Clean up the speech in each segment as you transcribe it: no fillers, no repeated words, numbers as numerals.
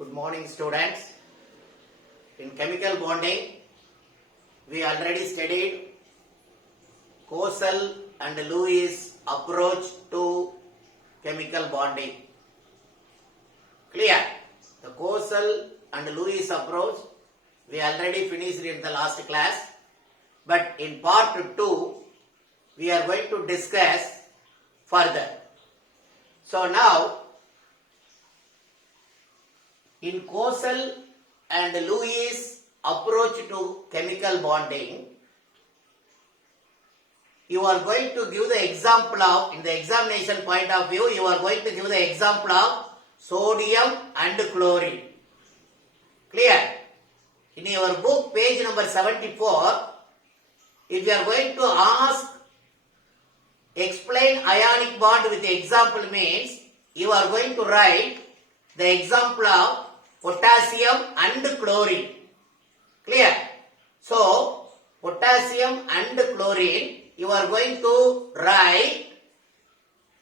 Good morning, students. In chemical bonding, we already studied Coastal and Lewis approach to chemical bonding. Clear? The Coastal and Lewis approach we already finished in the last class, but in part 2 we are going to discuss further. So now, in Coastal and Lewis approach to chemical bonding, you are going to give the example of, in the examination point of view, you are going to give the example of sodium and chlorine. Clear? In your book, page number 74, if you are going to ask, explain ionic bond with example means, you are going to write the example of potassium and chlorine. Clear? So, potassium and chlorine, you are going to write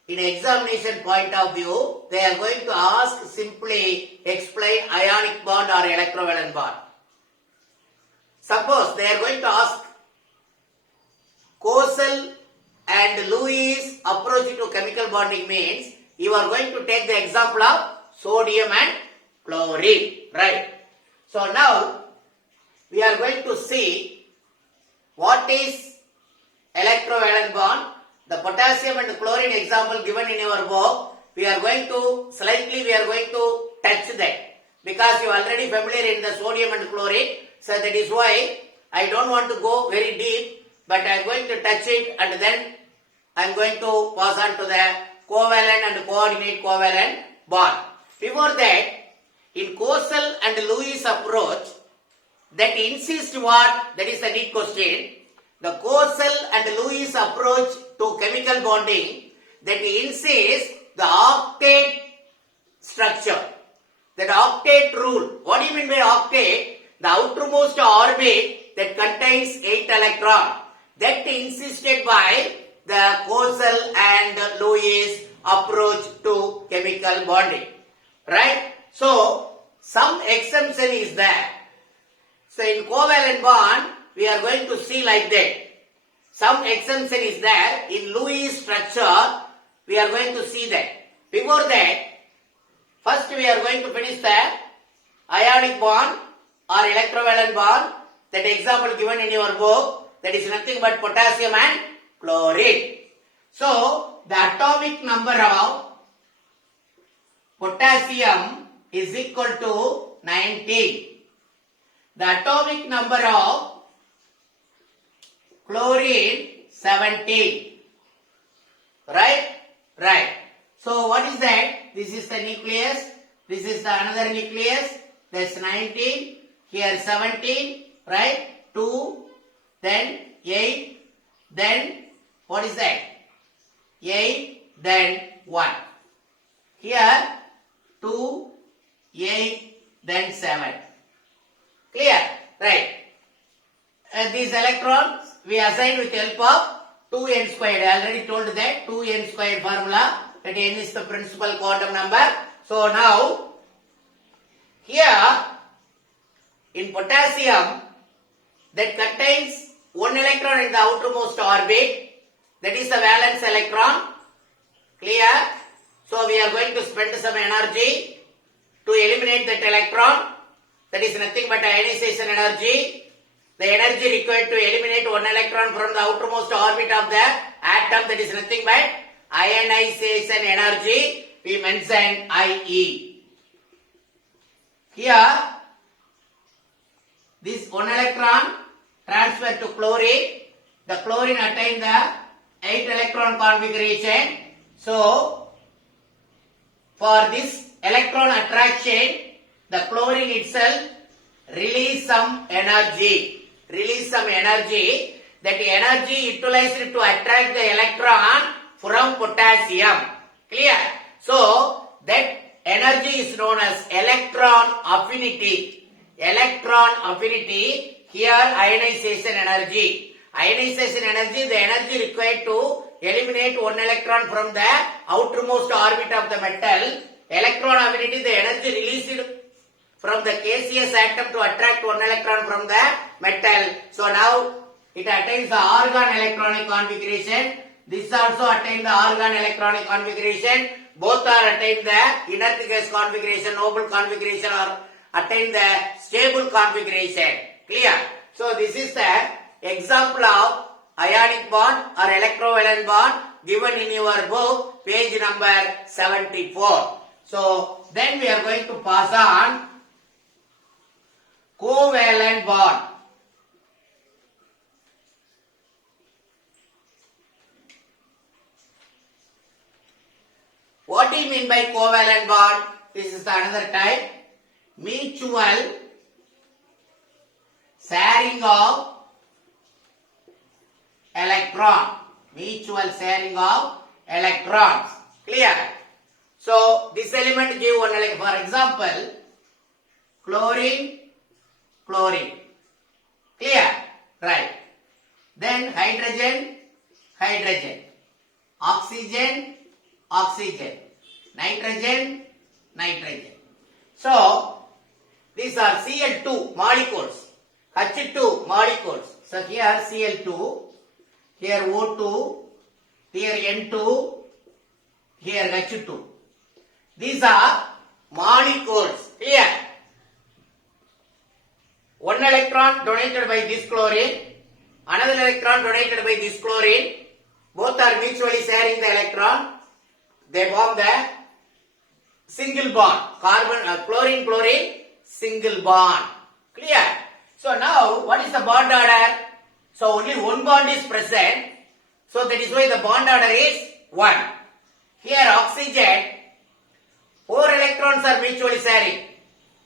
in examination point of view, they are going to ask simply explain ionic bond or electrovalent bond. Suppose they are going to ask Coastal and Lewis approach to chemical bonding means, you are going to take the example of sodium and chlorine, right? So now we are going to see what is electrovalent bond. The potassium and chlorine example given in your book, we are going to touch that because you are already familiar in the sodium and chlorine. So that is why I don't want to go very deep, but I am going to touch it and then I am going to pass on to the covalent and coordinate covalent bond. Before that, in Coastal and Lewis approach, that insists what? That is the neat question. The Coastal and Lewis approach to chemical bonding, that insists the octet structure. That octet rule. What do you mean by octet? The outermost orbit that contains 8 electrons. That insisted by the Coastal and Lewis approach to chemical bonding. Right? So, some exemption is there. So, in covalent bond, we are going to see like that. Some exemption is there. In Lewis structure, we are going to see that. Before that, first we are going to finish the ionic bond or electrovalent bond. That example given in your book, that is nothing but potassium and chlorine. So, the atomic number of potassium is equal to 19. The atomic number of chlorine 17. Right? Right. So what is that? This is the nucleus. This is the another nucleus. That's 19. Here 17. Right? 2. Then 8. Then what is that? 8. Then 1. Here 2. 8. Then 7. Clear? Right. These electrons we assign with help of 2n squared. I already told that 2n squared formula, that n is the principal quantum number. So now here in potassium that contains 1 electron in the outermost orbit, that is the valence electron. Clear? So we are going to spend some energy to eliminate that electron. That is nothing but ionization energy. The energy required to eliminate 1 electron from the outermost orbit of the atom, that is nothing but ionization energy. We mention IE. Here, this 1 electron transferred to chlorine. The chlorine attained the 8 electron configuration. So, for this electron attraction, the chlorine itself release some energy. That energy utilized to attract the electron from potassium. Clear? So, that energy is known as electron affinity. Here ionization energy. Ionization energy, the energy required to eliminate 1 electron from the outermost orbit of the metal. Electron affinity, the energy released from the gaseous atom to attract one electron from the metal. So now it attains the organ electronic configuration. This also attains the organ electronic configuration. Both are attained the inert gas configuration, noble configuration, or attain the stable configuration. Clear? So this is the example of ionic bond or electrovalent bond given in your book, page number 74. So then we are going to pass on covalent bond. What do you mean by covalent bond? This is another type. Mutual sharing of electron. Mutual sharing of electrons. Clear? So this element give one electron. For example, chlorine, chlorine. Clear? Right. Then hydrogen, hydrogen. Oxygen, oxygen. Nitrogen, nitrogen. So these are Cl2 molecules. H2 molecules. So here Cl2, here O2, here N2, here H2. These are molecules. Clear? One electron donated by this chlorine, another electron donated by this chlorine. Both are mutually sharing the electron. They form the single bond. Carbon, chlorine, chlorine, single bond. Clear? So now, what is the bond order? So only one bond is present. So that is why the bond order is 1. Here oxygen, 4 electrons are mutually sharing.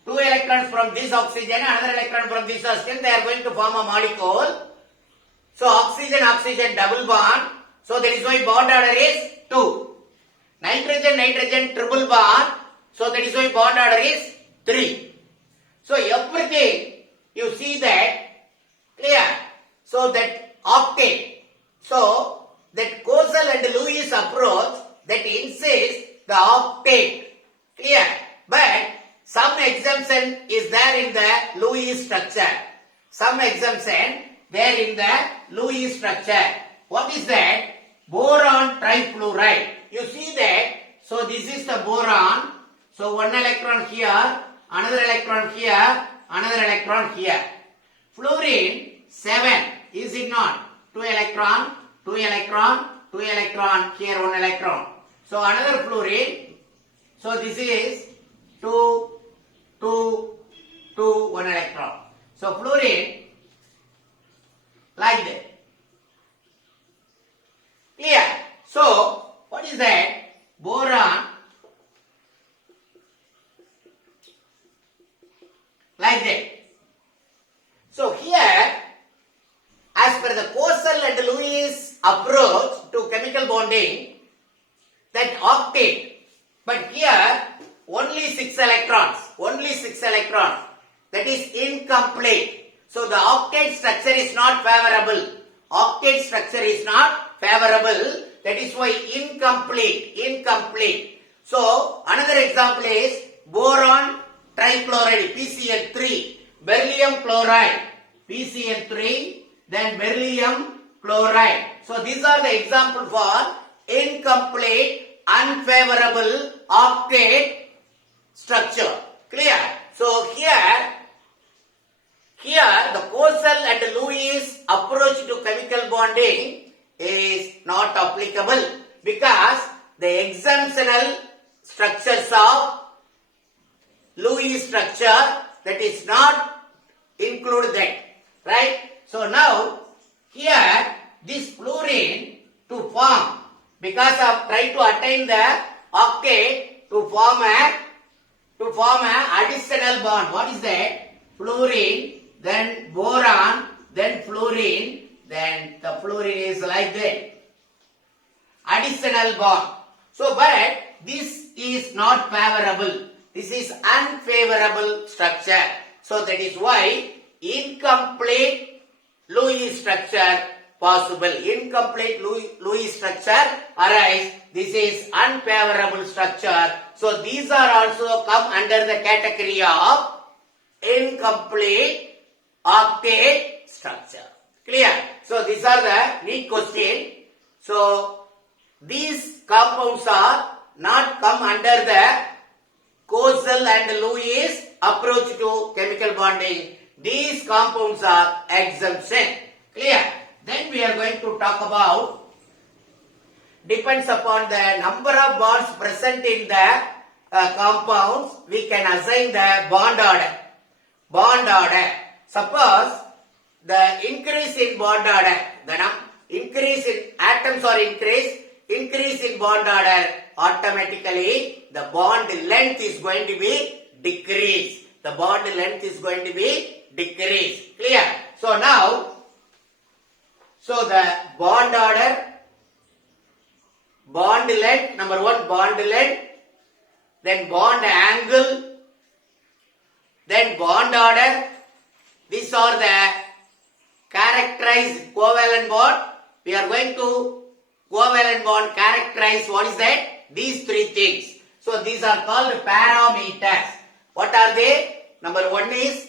2 electrons from this oxygen, another electron from this oxygen, they are going to form a molecule. So oxygen, oxygen double bond. So that is why bond order is 2. Nitrogen, nitrogen triple bond. So that is why bond order is 3. So everything you see that clear. So that octet. So that Kosel and Lewis approach that insists the octet. Clear. But some exemption is there in the Lewis structure. Some exemption there in the Lewis structure. What is that? Boron trifluoride. You see that? So this is the boron. So one electron here, another electron here, another electron here. Fluorine 7. Is it not? 2 electron, 2 electron, 2 electron, here 1 electron. So another fluorine. So this is 2, 2, 2, 1 electron. So fluorine like that. Clear? So what is that? Boron like that. So here, as per the Kosel and Lewis approach to chemical bonding, that octet, but here only 6 electrons, only 6 electrons, that is incomplete. So the octet structure is not favorable. Octet structure is not favorable. That is why incomplete, incomplete. So another example is boron trichloride, PCl3, beryllium chloride, PCl3, then beryllium chloride. So these are the example for incomplete, unfavorable octet structure. Clear? So here the Kosel and Lewis approach to chemical bonding is not applicable because the exemptional structures of Lewis structure that is not include that, right? So now here this fluorine to form, because of trying to attain the octet to form a additional bond. What is that? Fluorine, then boron, then fluorine, then the fluorine is like that. Additional bond. So but this is not favorable. This is unfavorable structure. So that is why incomplete Lewis structure possible. Incomplete Lewis structure arise. This is unfavorable structure. So these are also come under the category of incomplete octet structure. Clear? So these are the neat question. So these compounds are not come under the Kozal and Lewis approach to chemical bonding. These compounds are exemption. Clear? Then we are going to talk about, depends upon the number of bonds present in the compounds, we can assign the bond order. Bond order. Suppose the increase in bond order, increase in atoms are increase in bond order, automatically the bond length is going to be decreased. The bond length is going to be decreased. Clear? So now, so the bond order, bond length, number one bond length, then bond angle, then bond order. These are the characterized covalent bond. We are going to covalent bond characterize, what is that? These three things. So these are called parameters. What are they? Number one is,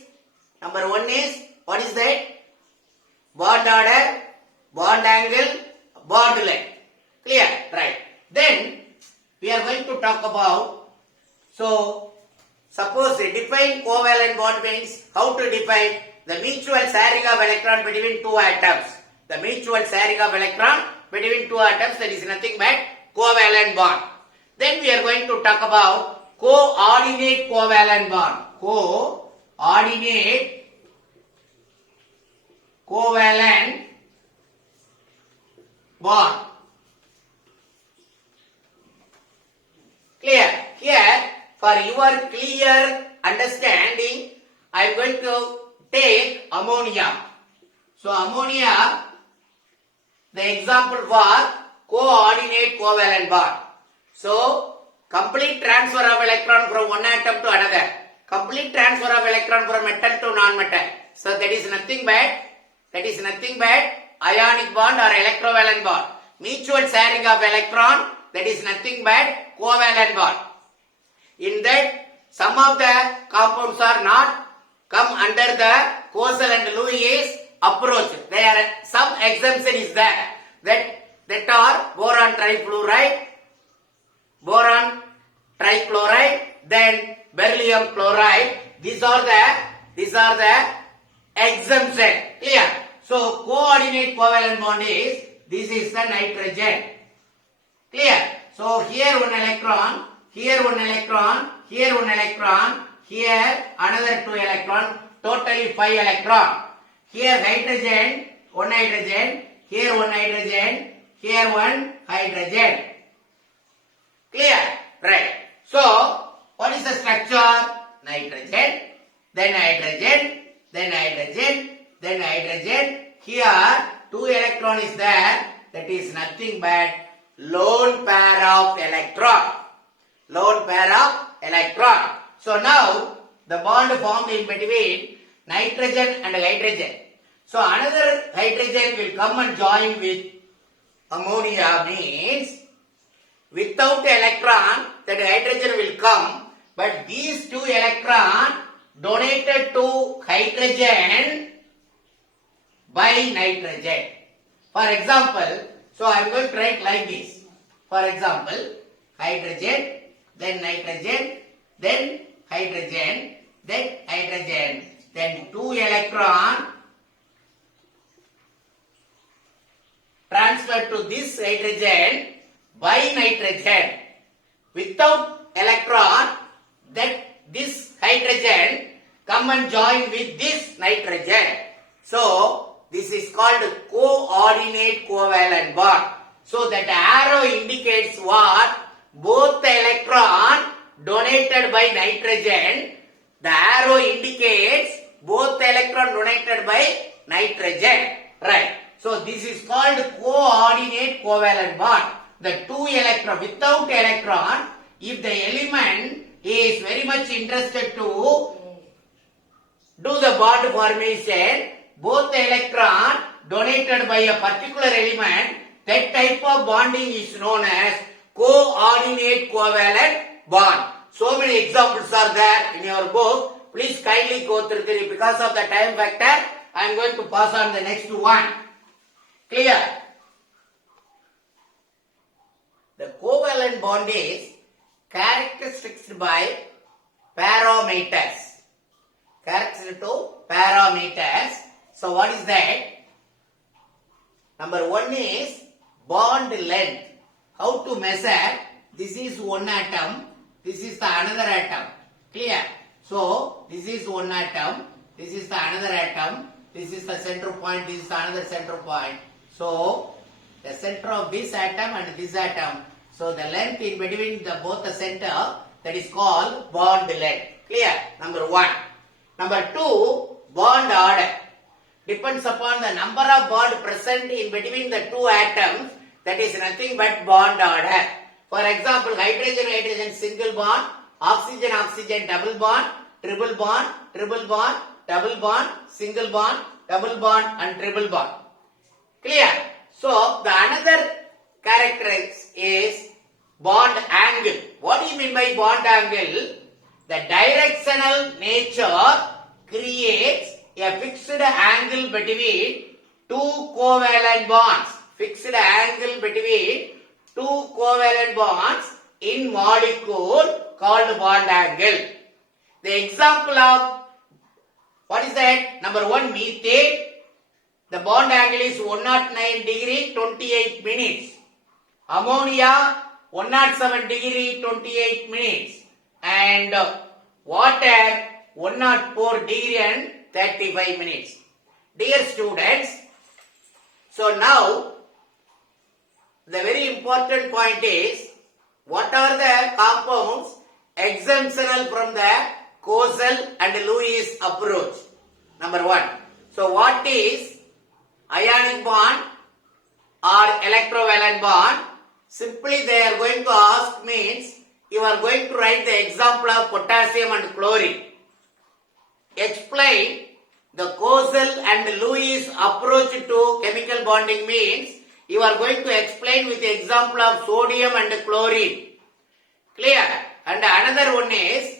what is that? Bond order, bond angle, bond length. Clear? Right. Then we are going to talk about, so suppose define covalent bond means, how to define the mutual sharing of electron between two atoms. The mutual sharing of electron between two atoms, that is nothing but covalent bond. Then we are going to talk about coordinate covalent bond. Coordinate covalent bond. Clear? Here, for your clear understanding, I am going to take ammonia. So ammonia, the example for coordinate covalent bond. So complete transfer of electron from one atom to another. Complete transfer of electron from metal to non-metal. So that is nothing but ionic bond or electrovalent bond. Mutual sharing of electron, that is nothing but covalent bond. In that, some of the compounds are not come under the Kozal and Lewis approach. There are some exemption is there. That are boron trichloride, then beryllium chloride. These are the exemption. Clear? So coordinate covalent bond is, this is the nitrogen. Clear? So here one electron, here one electron, here one electron, here another 2 electron, totally 5 electron. Here hydrogen, one hydrogen, here one hydrogen, here one hydrogen. Clear? Right. So what is the structure? Nitrogen, then hydrogen, then hydrogen, then hydrogen. Here 2 electron is there. That is nothing but lone pair of electron. Lone pair of electron. So now the bond formed in between nitrogen and hydrogen. So another hydrogen will come and join with ammonia, means without electron that hydrogen will come, but these 2 electrons donated to hydrogen by nitrogen. For example, so I am going to write like this. For example, hydrogen, then nitrogen, then hydrogen, then hydrogen, then 2 electron transferred to this hydrogen by nitrogen. Without electron, that this hydrogen come and join with this nitrogen. So this is called coordinate covalent bond. So that arrow indicates what? Both the electron donated by nitrogen. The arrow indicates both the electron donated by nitrogen. Right. So this is called coordinate covalent bond. The 2 electron, without electron, if the element is very much interested to do the bond formation, both the electron donated by a particular element, that type of bonding is known as coordinate covalent bond. So many examples are there in your book. please kindly go through this. Because of the time factor, I am going to pass on the next one. Clear? The covalent bond is characterized by parameters. Characteristic to parameters. So what is that? Number one is bond length. How to measure? This is one atom. This is the another atom. Clear? So this is one atom. This is the another atom. This is the center point. This is another center point. So the center of this atom and this atom. So the length in between both the center, that is called bond length. Clear? Number one. Number two, bond order. Depends upon the number of bond present in between the two atoms. That is nothing but bond order. For example, hydrogen-hydrogen single bond, oxygen-oxygen double bond, triple bond, triple bond, double bond, single bond, double bond and triple bond. Clear? So, the another characteristic is bond angle. What do you mean by bond angle? The directional nature creates a fixed angle between two covalent bonds. Fixed angle between two covalent bonds in molecule called bond angle. The example of what is that? Number one, methane. The bond angle is 109 degree 28 minutes. Ammonia 107 degree 28 minutes. And water 104 degree and 35 minutes. Dear students, so now the very important point is, what are the compounds exemptional from the Coastal and Lewis approach? Number one. So what is ionic bond or electrovalent bond? Simply they are going to ask means you are going to write the example of potassium and chlorine. Explain the Coastal and Lewis approach to chemical bonding means you are going to explain with the example of sodium and chlorine. Clear? And another one is,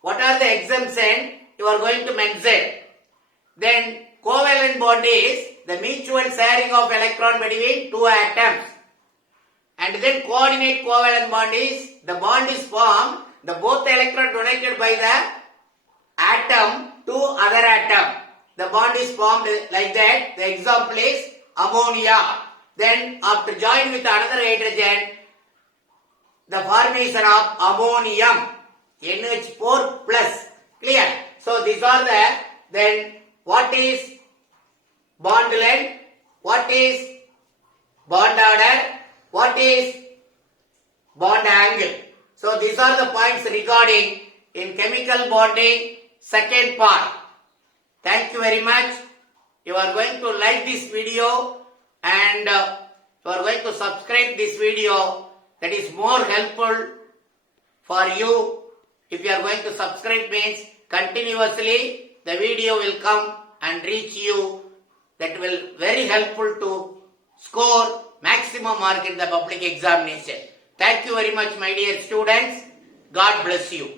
what are the exemptions you are going to mention. Then covalent bond is the mutual sharing of electron between two atoms. And then coordinate covalent bond is the bond is formed, the both electron donated by the atom to other atom. The bond is formed like that. The example is ammonia. Then after join with another hydrogen, the formation of ammonium, NH4 plus. Clear? So these are the, then what is bond length, what is bond order, what is bond angle. So these are the points regarding in chemical bonding second part. Thank you very much. You are going to like this video and you are going to subscribe this video. That is more helpful for you. If you are going to subscribe means continuously the video will come and reach you. That will very helpful to score maximum mark in the public examination. Thank you very much, my dear students. God bless you.